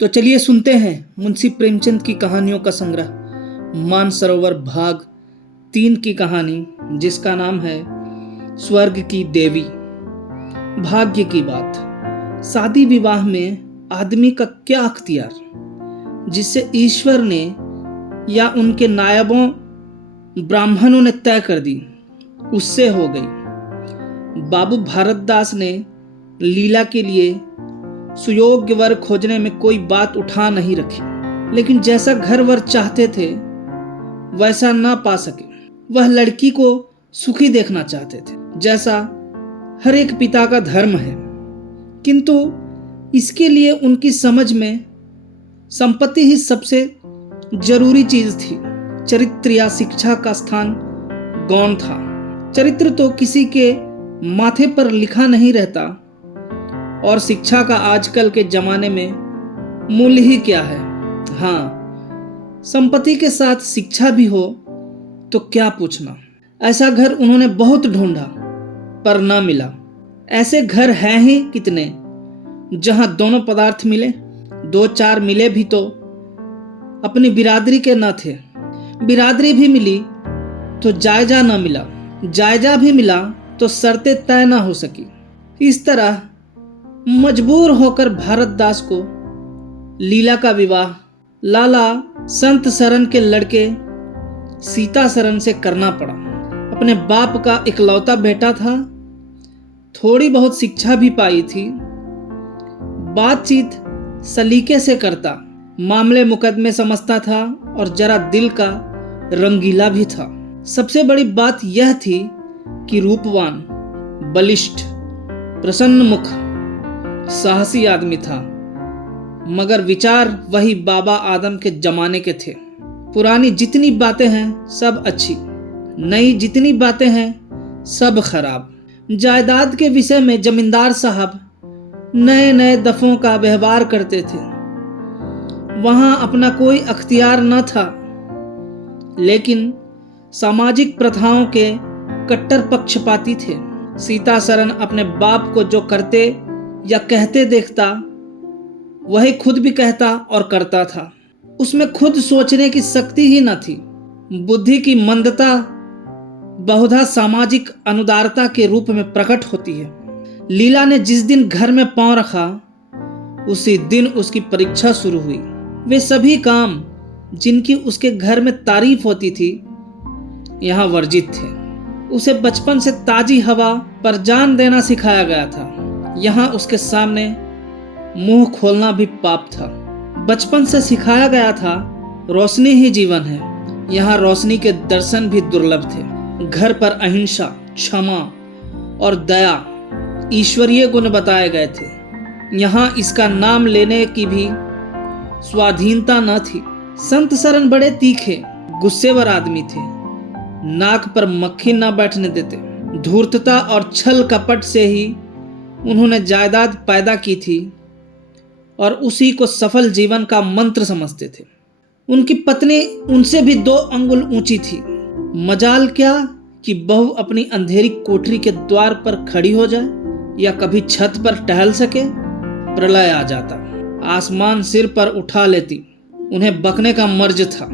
तो चलिए सुनते हैं मुंशी प्रेमचंद की कहानियों का संग्रह मानसरोवर भाग 3 की कहानी, जिसका नाम है स्वर्ग की देवी। भाग्य की बात। शादी विवाह में आदमी का क्या अख्तियार, जिससे ईश्वर ने या उनके नायबों ब्राह्मणों ने तय कर दी, उससे हो गई। बाबू भारतदास ने लीला के लिए सुयोग्य वर खोजने में कोई बात उठा नहीं रखी, लेकिन जैसा घर वर चाहते थे वैसा ना पा सके। वह लड़की को सुखी देखना चाहते थे, जैसा हर एक पिता का धर्म है, किंतु इसके लिए उनकी समझ में संपत्ति ही सबसे जरूरी चीज थी। चरित्र या शिक्षा का स्थान गौण था। चरित्र तो किसी के माथे पर लिखा नहीं रहता, और शिक्षा का आजकल के जमाने में मूल्य ही क्या है। हाँ, संपत्ति के साथ शिक्षा भी हो तो क्या पूछना। ऐसा घर उन्होंने बहुत ढूंढा पर ना मिला। ऐसे घर हैं ही कितने जहां दोनों पदार्थ मिले। 2-4 मिले भी तो अपनी बिरादरी के न थे। बिरादरी भी मिली तो जायजा न मिला। जायजा भी मिला तो शर्तें तय न हो सकी। इस तरह मजबूर होकर भारतदास को लीला का विवाह लाला संत सरन के लड़के सीता सरन से करना पड़ा। अपने बाप का इकलौता बेटा था, थोड़ी बहुत शिक्षा भी पाई थी, बातचीत सलीके से करता, मामले मुकदमे समझता था और जरा दिल का रंगीला भी था। सबसे बड़ी बात यह थी कि रूपवान, बलिष्ठ, प्रसन्न मुख, साहसी आदमी था। मगर विचार वही बाबा आदम के जमाने के थे। पुरानी जितनी बातें हैं सब अच्छी, नई जितनी बातें हैं सब खराब। जायदाद के विषय में जमींदार साहब नए नए दफों का व्यवहार करते थे। वहां अपना कोई अख्तियार न था, लेकिन सामाजिक प्रथाओं के कट्टर पक्षपाती थे। सीता सरन अपने बाप को जो करते या कहते देखता, वही खुद भी कहता और करता था। उसमें खुद सोचने की शक्ति ही न थी। बुद्धि की मंदता बहुधा सामाजिक अनुदारता के रूप में प्रकट होती है। लीला ने जिस दिन घर में पांव रखा, उसी दिन उसकी परीक्षा शुरू हुई। वे सभी काम जिनकी उसके घर में तारीफ होती थी, यहाँ वर्जित थे। उसे बचपन से ताजी हवा पर जान देना सिखाया गया था। यहाँ उसके सामने मुंह खोलना भी पाप था। बचपन से सिखाया गया था रोशनी ही जीवन है। यहाँ रोशनी के दर्शन भी दुर्लभ थे। घर पर अहिंसा, क्षमा और दया ईश्वरीय गुण बताए गए थे। यहाँ इसका नाम लेने की भी स्वाधीनता न थी। संत सरन बड़े तीखे, गुस्सेवर आदमी थे। नाक पर मक्खी न बैठने देते। धूर्तता और छल कपट से ही उन्होंने जायदाद पैदा की थी और उसी को सफल जीवन का मंत्र समझते थे। उनकी पत्नी उनसे भी 2 अंगुल ऊंची थी। मजाल क्या कि बहू अपनी अंधेरी कोठरी के द्वार पर खड़ी हो जाए या कभी छत पर टहल सके। प्रलय आ जाता, आसमान सिर पर उठा लेती। उन्हें बकने का मर्ज था।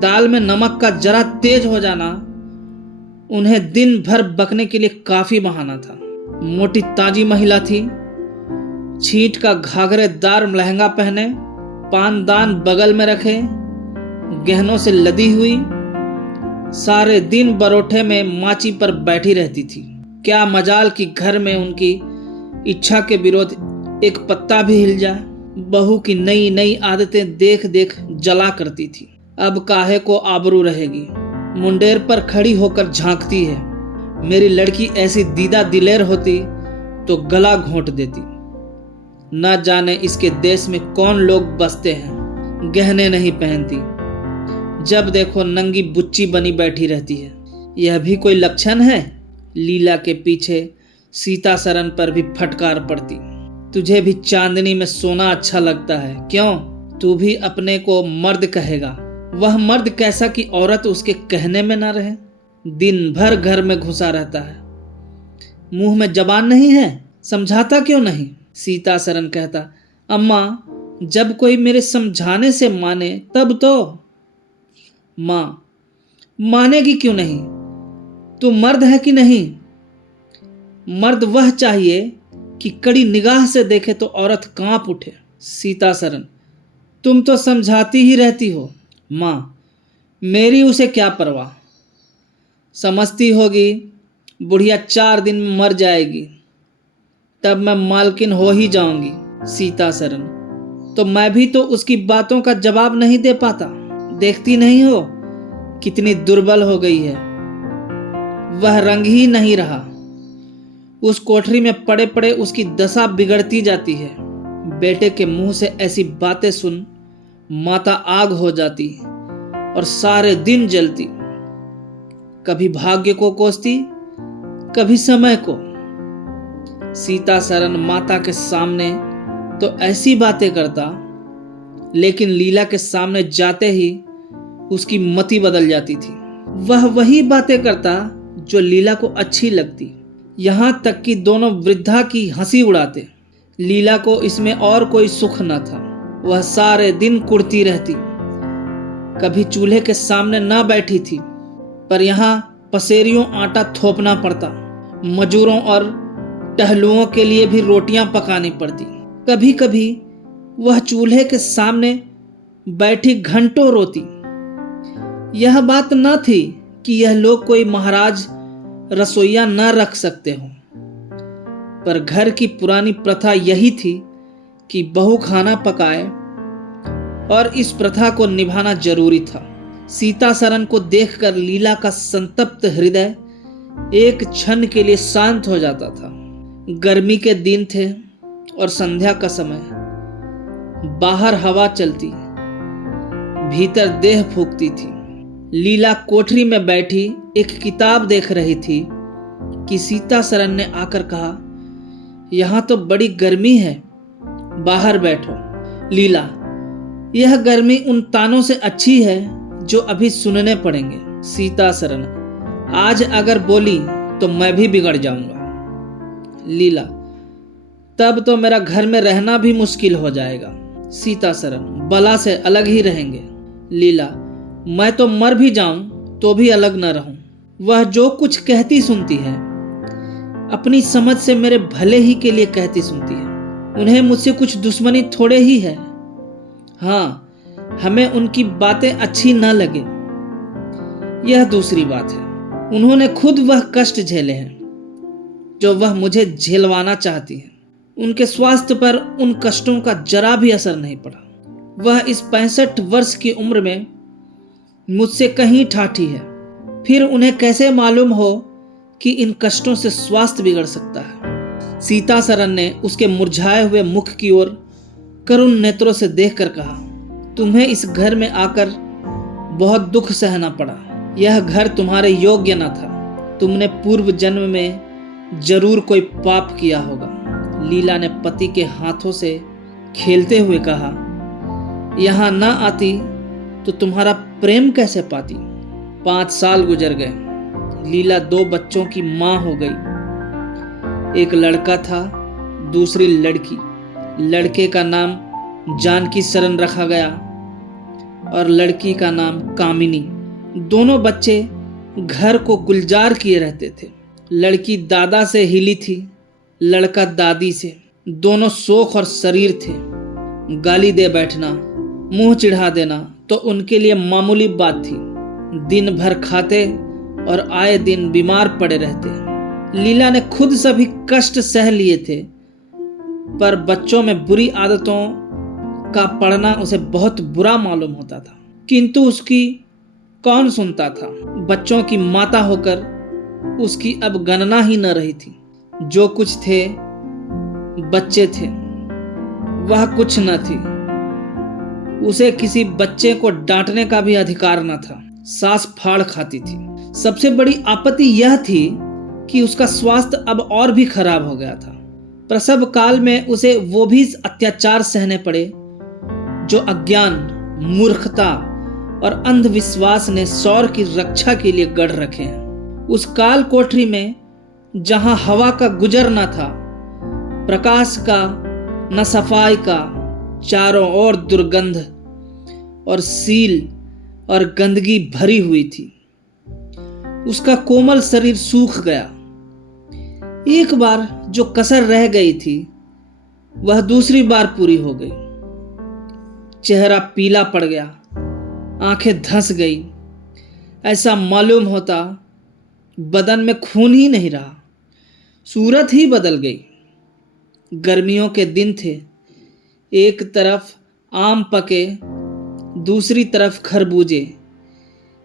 दाल में नमक का जरा तेज हो जाना उन्हें दिन भर बकने के लिए काफी बहाना था। मोटी ताजी महिला थी। छींट का घाघरेदार लहंगा पहने, पानदान बगल में रखे, गहनों से लदी हुई, सारे दिन बरोठे में माची पर बैठी रहती थी। क्या मजाल कि घर में उनकी इच्छा के विरोध एक पत्ता भी हिल जाए। बहू की नई नई आदतें देख देख जला करती थी। अब काहे को आबरू रहेगी। मुंडेर पर खड़ी होकर झांकती है। मेरी लड़की ऐसी दीदा दिलेर होती तो गला घोंट देती। न जाने इसके देश में कौन लोग बसते हैं, गहने नहीं पहनती, जब देखो नंगी बुच्ची बनी बैठी रहती है। यह भी कोई लक्षण है? लीला के पीछे सीता सरन पर भी फटकार पड़ती। तुझे भी चांदनी में सोना अच्छा लगता है क्यों? तू भी अपने को मर्द कहेगा। वह मर्द कैसा कि औरत उसके कहने में ना रहे। दिन भर घर में घुसा रहता है। मुंह में जबान नहीं है, समझाता क्यों नहीं? सीता सरन कहता, अम्मा जब कोई मेरे समझाने से माने तब तो। माँ, मानेगी क्यों नहीं? तू मर्द है कि नहीं? मर्द वह चाहिए कि कड़ी निगाह से देखे तो औरत कांप उठे। सीता सरन, तुम तो समझाती ही रहती हो। माँ, मेरी उसे क्या परवाह, समझती होगी बुढ़िया 4 दिन में मर जाएगी, तब मैं मालकिन हो ही जाऊंगी। सीता सरन, तो मैं भी तो उसकी बातों का जवाब नहीं दे पाता। देखती नहीं हो कितनी दुर्बल हो गई है, वह रंग ही नहीं रहा। उस कोठरी में पड़े पड़े उसकी दशा बिगड़ती जाती है। बेटे के मुंह से ऐसी बातें सुन माता आग हो जाती और सारे दिन जलती। कभी भाग्य को कोसती, कभी समय को। सीता सरन माता के सामने तो ऐसी बातें करता, लेकिन लीला के सामने जाते ही उसकी मति बदल जाती थी। वह वही बातें करता जो लीला को अच्छी लगती। यहां तक कि दोनों वृद्धा की हंसी उड़ाते। लीला को इसमें और कोई सुख न था। वह सारे दिन कुढ़ती रहती, कभी चूल्हे के सामने न बैठी थी, पर यहाँ पसेरियों आटा थोपना पड़ता। मजूरों और टहलुओं के लिए भी रोटियां पकानी पड़ती। कभी कभी वह चूल्हे के सामने बैठी घंटों रोती। यह बात न थी कि यह लोग कोई महाराज रसोइया न रख सकते हो, पर घर की पुरानी प्रथा यही थी कि बहू खाना पकाए और इस प्रथा को निभाना जरूरी था। सीता सरन को देखकर लीला का संतप्त हृदय एक क्षण के लिए शांत हो जाता था। गर्मी के दिन थे और संध्या का समय। बाहर हवा चलती, भीतर देह फूकती थी। लीला कोठरी में बैठी एक किताब देख रही थी कि सीता सरन ने आकर कहा, यहां तो बड़ी गर्मी है, बाहर बैठो। लीला, यह गर्मी उन तानों से अच्छी है जो अभी सुनने पड़ेंगे। सीता सरन, आज अगर बोली तो मैं भी बिगड़ जाऊंगा। लीला, तब तो मेरा घर में रहना भी मुश्किल हो जाएगा। सीता सरन, बला से अलग ही रहेंगे। लीला, मैं तो मर भी जाऊं तो भी अलग न रहूं। वह जो कुछ कहती सुनती है, अपनी समझ से मेरे भले ही के लिए कहती सुनती है। उन्हें मुझसे कुछ दुश्मनी थोड़े ही है। हाँ, हमें उनकी बातें अच्छी न लगे, यह दूसरी बात है। उन्होंने खुद वह कष्ट झेले हैं जो वह मुझे झेलवाना चाहती है। उनके स्वास्थ्य पर उन कष्टों का जरा भी असर नहीं पड़ा। वह इस 65 वर्ष की उम्र में मुझसे कहीं ठाठी है। फिर उन्हें कैसे मालूम हो कि इन कष्टों से स्वास्थ्य बिगड़ सकता है। सीता सरन ने उसके मुरझाए हुए मुख की ओर करुण नेत्रों से देखकर कहा, तुम्हें इस घर में आकर बहुत दुख सहना पड़ा। यह घर तुम्हारे योग्य न था। तुमने पूर्व जन्म में जरूर कोई पाप किया होगा। लीला ने पति के हाथों से खेलते हुए कहा, यहां न आती तो तुम्हारा प्रेम कैसे पाती। 5 साल गुजर गए। लीला 2 बच्चों की मां हो गई। एक लड़का था, दूसरी लड़की। लड़के का नाम जानकी सरन रखा गया और लड़की का नाम कामिनी। दोनों बच्चे घर को गुलजार किए रहते थे। लड़की दादा से हिली थी, लड़का दादी से। दोनों शोख और शरीर थे। गाली दे बैठना, मुंह चिढ़ा देना तो उनके लिए मामूली बात थी। दिन भर खाते और आए दिन बीमार पड़े रहते। लीला ने खुद सभी कष्ट सह लिए थे, पर बच्चों में बुरी आदतों का पड़ना उसे बहुत बुरा मालूम होता था। किंतु उसकी कौन सुनता था। बच्चों की माता होकर उसकी अब गणना ही न रही थी। जो कुछ थे बच्चे थे, वह कुछ न थी। उसे किसी बच्चे को डांटने का भी अधिकार न था। सास फाड़ खाती थी। सबसे बड़ी आपत्ति यह थी कि उसका स्वास्थ्य अब और भी खराब हो गया था। प्रसव काल में उसे वो भी अत्याचार सहने पड़े जो अज्ञान, मूर्खता और अंधविश्वास ने सौर की रक्षा के लिए गढ़ रखे हैं। उस काल कोठरी में जहां हवा का गुजर न था, प्रकाश का, न सफाई का, चारों ओर दुर्गंध और सील और गंदगी भरी हुई थी। उसका कोमल शरीर सूख गया। एक बार जो कसर रह गई थी वह दूसरी बार पूरी हो गई। चेहरा पीला पड़ गया, आंखें धंस गई। ऐसा मालूम होता बदन में खून ही नहीं रहा, सूरत ही बदल गई। गर्मियों के दिन थे, एक तरफ आम पके, दूसरी तरफ खरबूजे।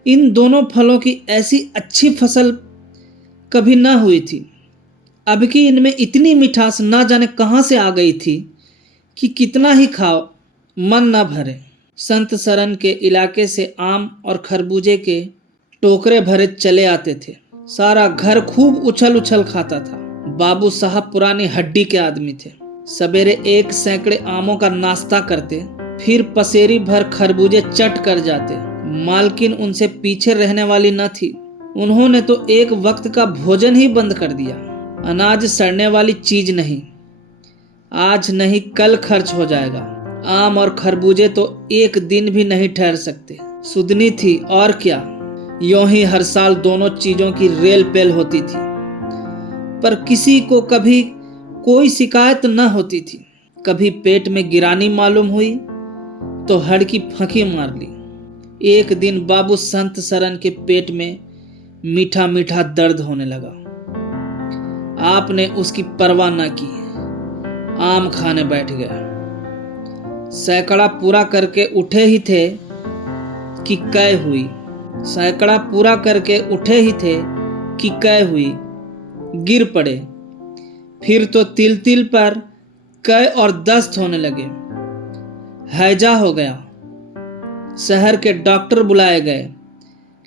इन दोनों फलों की ऐसी अच्छी फसल कभी ना हुई थी। अब की इनमें इतनी मिठास ना जाने कहाँ से आ गई थी कि कितना ही खाओ मन ना भरे। संत सरन के इलाके से आम और खरबूजे के टोकरे भरे चले आते थे। सारा घर खूब उछल उछल खाता था। बाबू साहब पुरानी हड्डी के आदमी थे। सवेरे 1 सैकड़े आमों का नाश्ता करते, फिर पसेरी भर खरबूजे चट कर जाते। मालकिन उनसे पीछे रहने वाली न थी। उन्होंने तो एक वक्त का भोजन ही बंद कर दिया। अनाज सड़ने वाली चीज नहीं, आज नहीं कल खर्च हो जाएगा। आम और खरबूजे तो एक दिन भी नहीं ठहर सकते। सुदनी थी और क्या। यूं ही हर साल दोनों चीजों की रेल पेल होती थी, पर किसी को कभी कोई शिकायत न होती थी। कभी पेट में गिरानी मालूम हुई तो हड़ की फंकी मार ली। एक दिन बाबू संत सरन के पेट में मीठा मीठा दर्द होने लगा। आपने उसकी परवाह न की, आम खाने बैठ गया। सैकड़ा पूरा करके उठे ही थे कि कै हुई। सैकड़ा पूरा करके उठे ही थे कि कै हुई। गिर पड़े। फिर तो तिल तिल पर कै और दस्त होने लगे। हैजा हो गया। शहर के डॉक्टर बुलाए गए,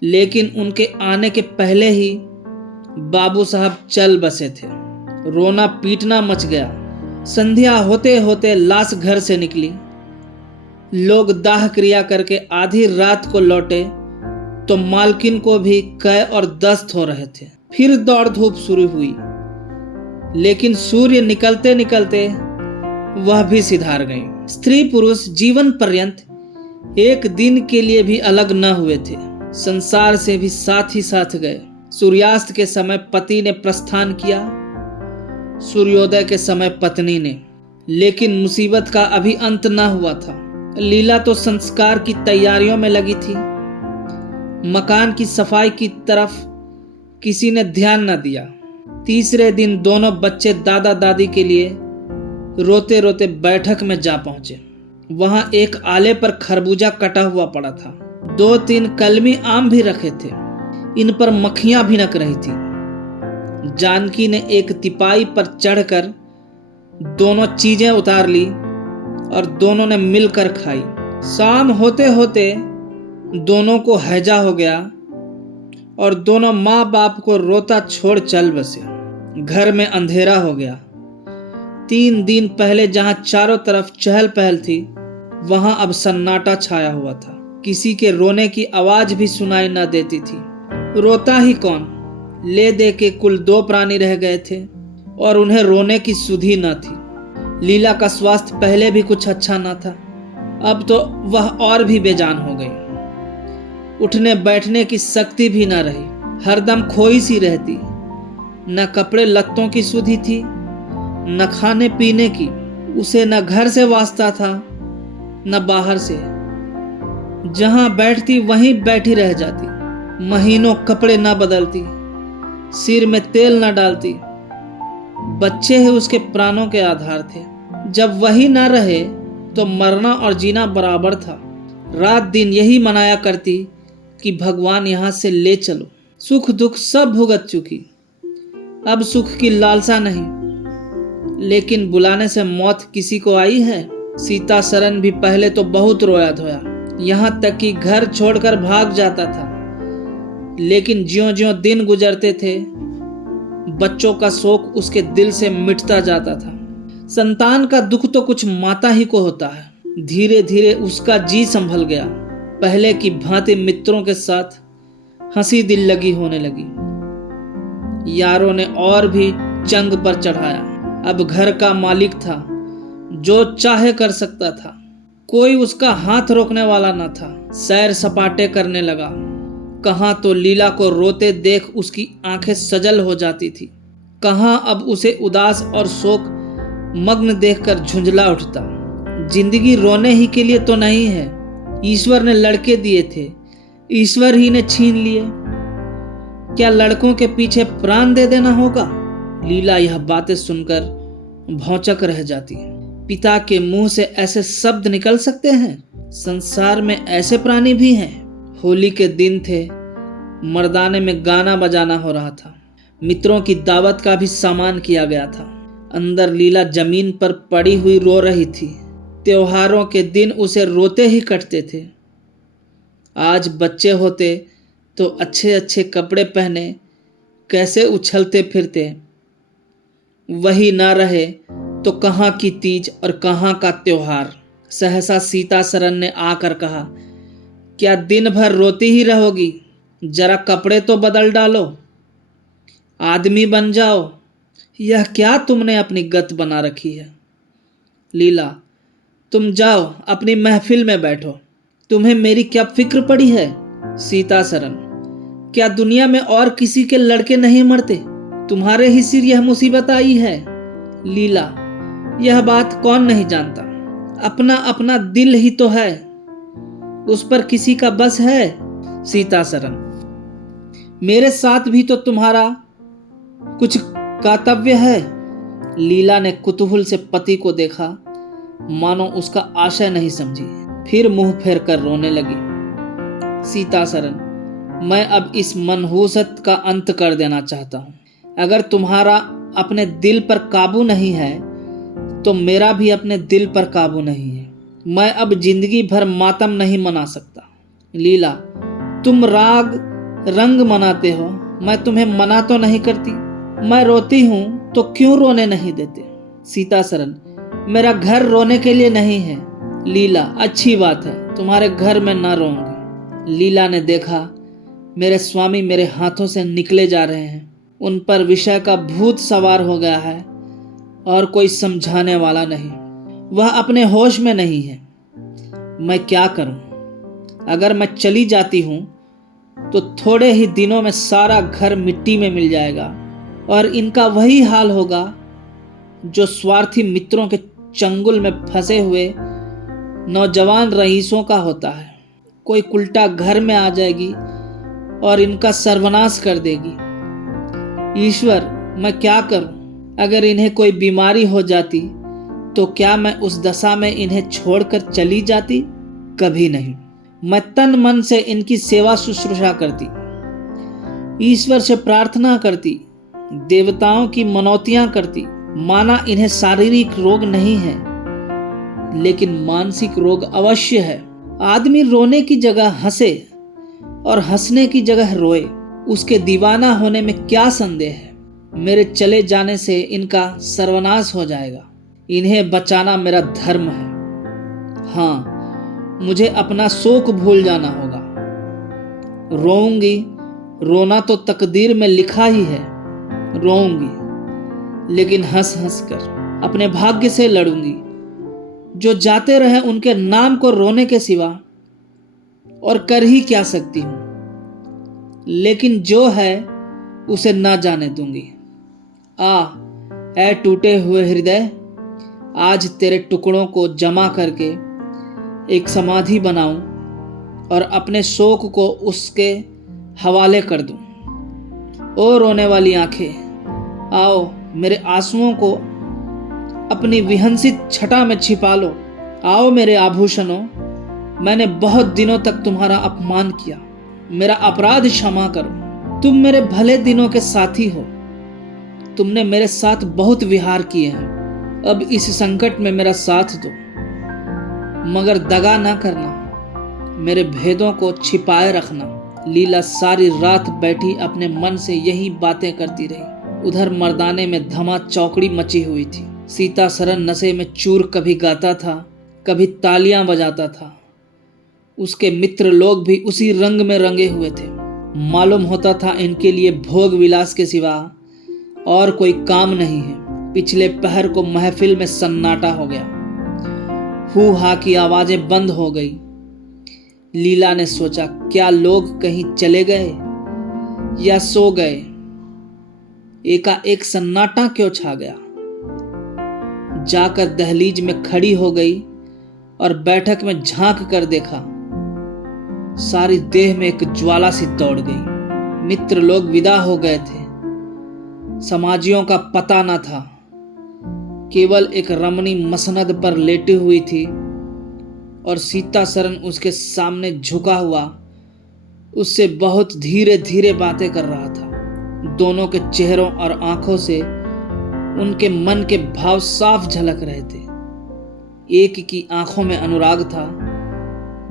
लेकिन उनके आने के पहले ही बाबू साहब चल बसे थे। रोना पीटना मच गया। संध्या होते होते लाश घर से निकली। लोग दाह क्रिया करके आधी रात को लौटे तो मालकिन को भी कै और दस्त हो रहे थे। फिर दौड़ धूप शुरू हुई, लेकिन सूर्य निकलते निकलते वह भी सिधार गई। स्त्री पुरुष जीवन पर्यंत एक दिन के लिए भी अलग न हुए थे। संसार से भी साथ ही साथ गए। सूर्यास्त के समय पति ने प्रस्थान किया, सूर्योदय के समय पत्नी ने। लेकिन मुसीबत का अभी अंत न हुआ था। लीला तो संस्कार की तैयारियों में लगी थी। मकान की सफाई की तरफ किसी ने ध्यान न दिया। तीसरे दिन दोनों बच्चे दादा दादी के लिए रोते रोते बैठक में जा पहुंचे। वहां एक आले पर खरबूजा कटा हुआ पड़ा था। 2-3 कलमी आम भी रखे थे। इन पर मक्खियां भिनक रही थी। जानकी ने एक तिपाई पर चढ़कर दोनों चीजें उतार ली और दोनों ने मिलकर खाई। शाम होते होते दोनों को हैजा हो गया और दोनों माँ बाप को रोता छोड़ चल बसे। घर में अंधेरा हो गया। 3 दिन पहले जहां चारों तरफ चहल पहल थी, वहां अब सन्नाटा छाया हुआ था। किसी के रोने की आवाज भी सुनाई न देती थी। रोता ही कौन, ले दे के कुल 2 प्राणी रह गए थे और उन्हें रोने की सुधि न थी। लीला का स्वास्थ्य पहले भी कुछ अच्छा न था, अब तो वह और भी बेजान हो गई। उठने बैठने की शक्ति भी न रही, हरदम खोई सी रहती। न कपड़े लत्तों की सुधि थी, न खाने पीने की। उसे न घर से वास्ता था न बाहर से। जहां बैठती वहीं बैठी रह जाती। महीनों कपड़े न बदलती, सिर में तेल न डालती। बच्चे ही उसके प्राणों के आधार थे। जब वही न रहे तो मरना और जीना बराबर था। रात दिन यही मनाया करती कि भगवान यहाँ से ले चलो। सुख दुख सब भुगत चुकी, अब सुख की लालसा नहीं। लेकिन बुलाने से मौत किसी को आई है? सीता सरन भी पहले तो बहुत रोया धोया, यहाँ तक कि घर छोड़कर भाग जाता था। लेकिन ज्यों ज्यों दिन गुजरते थे, बच्चों का शोक उसके दिल से मिटता जाता था। संतान का दुख तो कुछ माता ही को होता है। धीरे धीरे उसका जी संभल गया। पहले की भांति मित्रों के साथ हंसी दिल लगी होने लगी। यारों ने और भी चंग पर चढ़ाया। अब घर का मालिक था, जो चाहे कर सकता था। कोई उसका हाथ रोकने वाला न था। सैर सपाटे करने लगा। कहाँ तो लीला को रोते देख उसकी आंखें सजल हो जाती थी, कहाँ अब उसे उदास और शोक मग्न देखकर झुंझला उठता। जिंदगी रोने ही के लिए तो नहीं है। ईश्वर ने लड़के दिए थे, ईश्वर ही ने छीन लिए। क्या लड़कों के पीछे प्राण दे देना होगा? लीला यह बातें सुनकर भौंचक रह जाती। पिता के मुंह से ऐसे शब्द निकल सकते हैं? संसार में ऐसे प्राणी भी हैं? होली के दिन थे, मर्दाने में गाना बजाना हो रहा था। मित्रों की दावत का भी सामान किया गया था। अंदर लीला जमीन पर पड़ी हुई रो रही थी। त्योहारों के दिन उसे रोते ही कटते थे। आज बच्चे होते तो अच्छे अच्छे कपड़े पहने कैसे उछलते फिरते। वही ना रहे तो कहाँ की तीज और कहाँ का त्योहार। सहसा सीता सरन ने आकर कहा, क्या दिन भर रोती ही रहोगी? जरा कपड़े तो बदल डालो, आदमी बन जाओ। यह क्या तुमने अपनी गत बना रखी है? लीला, तुम जाओ अपनी महफिल में बैठो। तुम्हें मेरी क्या फिक्र पड़ी है? सीता सरन, क्या दुनिया में और किसी के लड़के नहीं मरते? तुम्हारे ही सिर यह मुसीबत आई है। लीला, यह बात कौन नहीं जानता। अपना अपना दिल ही तो है, उस पर किसी का बस है। सीता सरन, मेरे साथ भी तो तुम्हारा कुछ कर्तव्य है। लीला ने कुतूहल से पति को देखा, मानो उसका आशय नहीं समझी, फिर मुंह फेर कर रोने लगी। सीता सरन, मैं अब इस मनहूसत का अंत कर देना चाहता हूं। अगर तुम्हारा अपने दिल पर काबू नहीं है तो मेरा भी अपने दिल पर काबू नहीं है। मैं अब जिंदगी भर मातम नहीं मना सकता। लीला, तुम राग रंग मनाते हो, मैं तुम्हें मना तो नहीं करती। मैं रोती हूं तो क्यों रोने नहीं देते? सीता सरन, मेरा घर रोने के लिए नहीं है। लीला, अच्छी बात है, तुम्हारे घर में ना रोऊंगी। लीला ने देखा मेरे स्वामी मेरे हाथों से निकले जा रहे हैं। उन पर विषय का भूत सवार हो गया है और कोई समझाने वाला नहीं। वह अपने होश में नहीं है। मैं क्या करूं? अगर मैं चली जाती हूं तो थोड़े ही दिनों में सारा घर मिट्टी में मिल जाएगा और इनका वही हाल होगा जो स्वार्थी मित्रों के चंगुल में फंसे हुए नौजवान रईसों का होता है। कोई उल्टा घर में आ जाएगी और इनका सर्वनाश कर देगी। ईश्वर, मैं क्या करूं? अगर इन्हें कोई बीमारी हो जाती तो क्या मैं उस दशा में इन्हें छोड़कर चली जाती? कभी नहीं। मैं तन मन से इनकी सेवा शुश्रूषा करती, ईश्वर से प्रार्थना करती, देवताओं की मनौतियां करती। माना इन्हें शारीरिक रोग नहीं है, लेकिन मानसिक रोग अवश्य है। आदमी रोने की जगह हंसे और हंसने की जगह रोए, उसके दीवाना होने में क्या संदेह है? मेरे चले जाने से इनका सर्वनाश हो जाएगा। इन्हें बचाना मेरा धर्म है। हाँ, मुझे अपना शोक भूल जाना होगा। रोऊंगी, रोना तो तकदीर में लिखा ही है। रोऊंगी, लेकिन हंस हंस कर अपने भाग्य से लड़ूंगी। जो जाते रहे उनके नाम को रोने के सिवा और कर ही क्या सकती हूं। लेकिन जो है उसे ना जाने दूंगी। ऐ टूटे हुए हृदय, आज तेरे टुकड़ों को जमा करके एक समाधि बनाऊं और अपने शोक को उसके हवाले कर दूं। ओ रोने वाली आंखें, आओ मेरे आंसुओं को अपनी विहंसित छटा में छिपा लो। आओ मेरे आभूषणों, मैंने बहुत दिनों तक तुम्हारा अपमान किया, मेरा अपराध क्षमा करो। तुम मेरे भले दिनों के साथी हो, तुमने मेरे साथ बहुत विहार किए हैं। अब इस संकट में मेरा साथ दो, मगर दगा ना करना, मेरे भेदों को छिपाए रखना। लीला सारी रात बैठी अपने मन से यही बातें करती रही। उधर मर्दाने में धमा चौकड़ी मची हुई थी। सीता सरन नशे में चूर कभी गाता था, कभी तालियां बजाता था। उसके मित्र लोग भी उसी रंग में रंगे हुए थे। मालूम होता था इनके लिए भोग विलास के सिवा और कोई काम नहीं है। पिछले पहर को महफिल में सन्नाटा हो गया। हू हा की आवाजें बंद हो गई। लीला ने सोचा, क्या लोग कहीं चले गए या सो गए? एकाएक सन्नाटा क्यों छा गया? जाकर दहलीज में खड़ी हो गई और बैठक में झांक कर देखा। सारी देह में एक ज्वाला सी दौड़ गई। मित्र लोग विदा हो गए थे। समाजियों का पता न था। केवल एक रमणी मसनद पर लेटी हुई थी और सीतासरन उसके सामने झुका हुआ उससे बहुत धीरे धीरे बातें कर रहा था। दोनों के चेहरों और आंखों से उनके मन के भाव साफ झलक रहे थे। एक की आंखों में अनुराग था,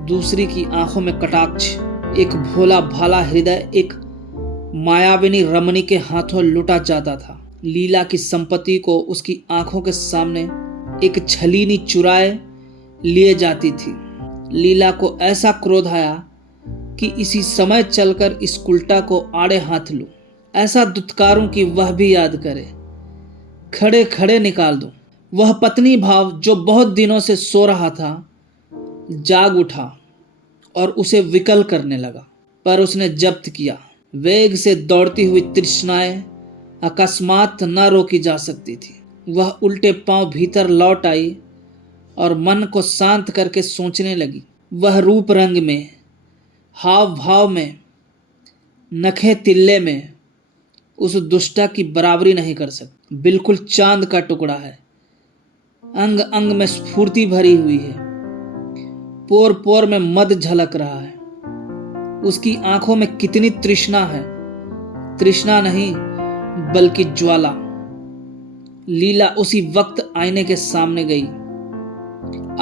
दूसरी की आंखों में कटाक्ष। एक भोला भाला हृदय एक मायाविनी रमणी के हाथों लुटा जाता था। लीला की संपत्ति को उसकी आंखों के सामने एक छलीनी चुराए लिए जाती थी। लीला को ऐसा क्रोध आया कि इसी समय चलकर इस उल्टा को आड़े हाथ लूं, ऐसा दुत्कारूं कि वह भी याद करे, खड़े खड़े निकाल दूं। वह पत्नी भाव जो बहुत दिनों से सो रहा था जाग उठा और उसे विकल करने लगा, पर उसने जब्त किया। वेग से दौड़ती हुई तृष्णाएं अकस्मात न रोकी जा सकती थी। वह उल्टे पांव भीतर लौट आई और मन को शांत करके सोचने लगी। वह रूप रंग में, हाव भाव में, नखे तिल्ले में उस दुष्टा की बराबरी नहीं कर सकती। बिल्कुल चांद का टुकड़ा है। अंग अंग में स्फूर्ति भरी हुई है। पोर पोर में मद झलक रहा है। उसकी आंखों में कितनी तृष्णा है, तृष्णा नहीं बल्कि ज्वाला। लीला उसी वक्त आईने के सामने गई।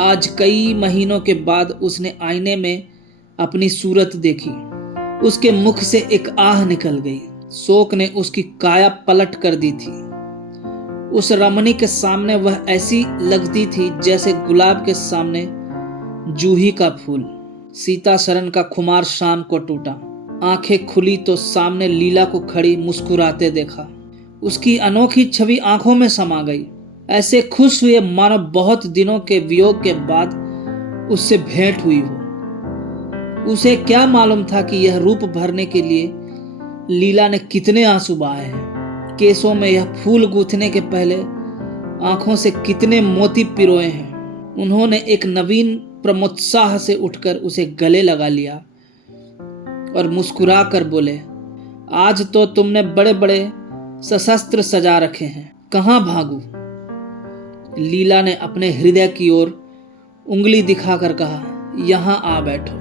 आज कई महीनों के बाद उसने आईने में अपनी सूरत देखी। उसके मुख से एक आह निकल गई। शोक ने उसकी काया पलट कर दी थी। उस रमणी के सामने वह ऐसी लगती थी जैसे गुलाब के सामने जूही का फूल। सीतासरन का खुमार शाम को टूटा। आंखें खुली तो सामने लीला को खड़ी मुस्कुराते देखा। उसकी अनोखी छवि आंखों में समा गई। ऐसे खुश हुए मानो बहुत दिनों के वियोग के बाद उससे भेंट हुई हो। उसे क्या मालूम था कि यह रूप भरने के लिए लीला ने कितने आंसू बहाए हैं। केसों में यह फूल गूंथने के पहले आंखों से कितने मोती पिरोए हैं। उन्होंने एक नवीन प्रमोत्साह से उठकर उसे गले लगा लिया और मुस्कुरा कर बोले, आज तो तुमने बड़े बड़े सशस्त्र सजा रखे हैं, कहाँ भागूं? लीला ने अपने हृदय की ओर उंगली दिखाकर कहा, यहां आ बैठो।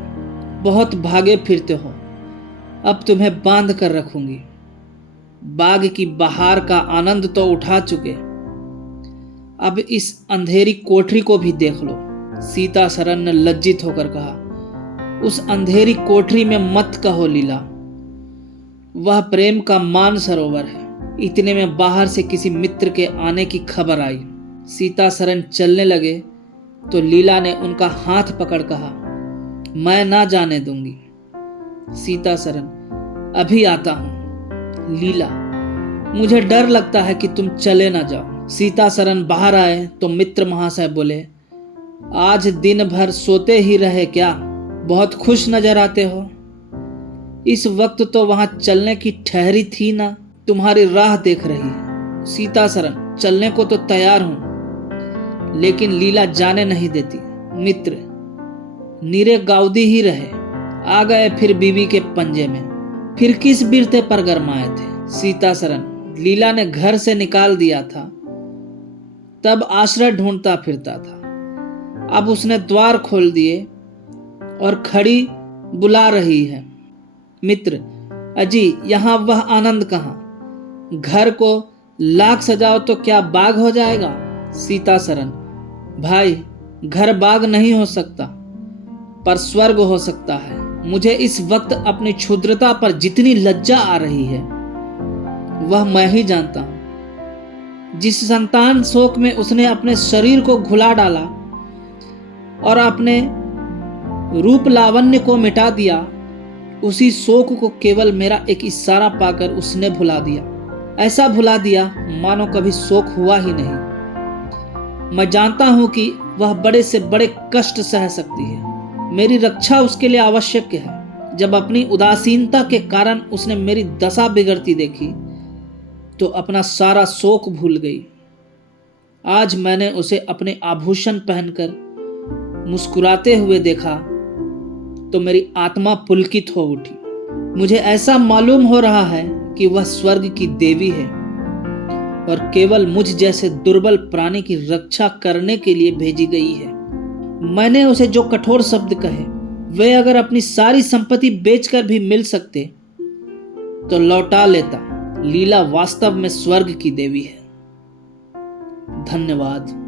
बहुत भागे फिरते हो, अब तुम्हें बांध कर रखूंगी। बाग की बहार का आनंद तो उठा चुके, अब इस अंधेरी कोठरी को भी देख लो। सीतासरन ने लज्जित होकर कहा, उस अंधेरी कोठरी में मत कहो लीला, वह प्रेम का मान सरोवर है। इतने में बाहर से किसी मित्र के आने की खबर आई। सीतासरन चलने लगे तो लीला ने उनका हाथ पकड़ कहा, मैं ना जाने दूंगी। सीतासरन, अभी आता हूं। लीला, मुझे डर लगता है कि तुम चले ना जाओ। सीतासरन बाहर आए तो मित्र महाशय बोले, आज दिन भर सोते ही रहे क्या? बहुत खुश नजर आते हो। इस वक्त तो वहां चलने की ठहरी थी ना, तुम्हारी राह देख रही है। सीतासरन, चलने को तो तैयार हूं, लेकिन लीला जाने नहीं देती। मित्र, नीरे गाउदी ही रहे। आ गए फिर बीवी के पंजे में। फिर किस बिरते पर गरमाए थे? सीतासरन, लीला ने घर से निकाल दिया था, तब आश्रय ढूंढता फिरता था। अब उसने द्वार खोल दिए और खड़ी बुला रही है। मित्र, अजी यहाँ वह आनंद कहाँ? घर को लाख सजाओ तो क्या बाग हो जाएगा? सीतासरन, भाई, घर बाग नहीं हो सकता, पर स्वर्ग हो सकता है। मुझे इस वक्त अपनी क्षुद्रता पर जितनी लज्जा आ रही है वह मैं ही जानता हूं। जिस संतान शोक में उसने अपने शरीर को घुला डाला और अपने रूप लावण्य को मिटा दिया, उसी शोक को केवल मेरा एक इशारा पाकर उसने भुला दिया। ऐसा भुला दिया मानो कभी शोक हुआ ही नहीं। मैं जानता हूं कि वह बड़े से बड़े कष्ट सह सकती है। मेरी रक्षा उसके लिए आवश्यक है। जब अपनी उदासीनता के कारण उसने मेरी दशा बिगड़ती देखी तो अपना सारा शोक भूल गई। आज मैंने उसे अपने आभूषण पहनकर मुस्कुराते हुए देखा तो मेरी आत्मा पुलकित हो उठी। मुझे ऐसा मालूम हो रहा है कि वह स्वर्ग की देवी है और केवल मुझ जैसे दुर्बल प्राणी की रक्षा करने के लिए भेजी गई है। मैंने उसे जो कठोर शब्द कहे वे अगर अपनी सारी संपत्ति बेचकर भी मिल सकते तो लौटा लेता। लीला वास्तव में स्वर्ग की देवी है। धन्यवाद।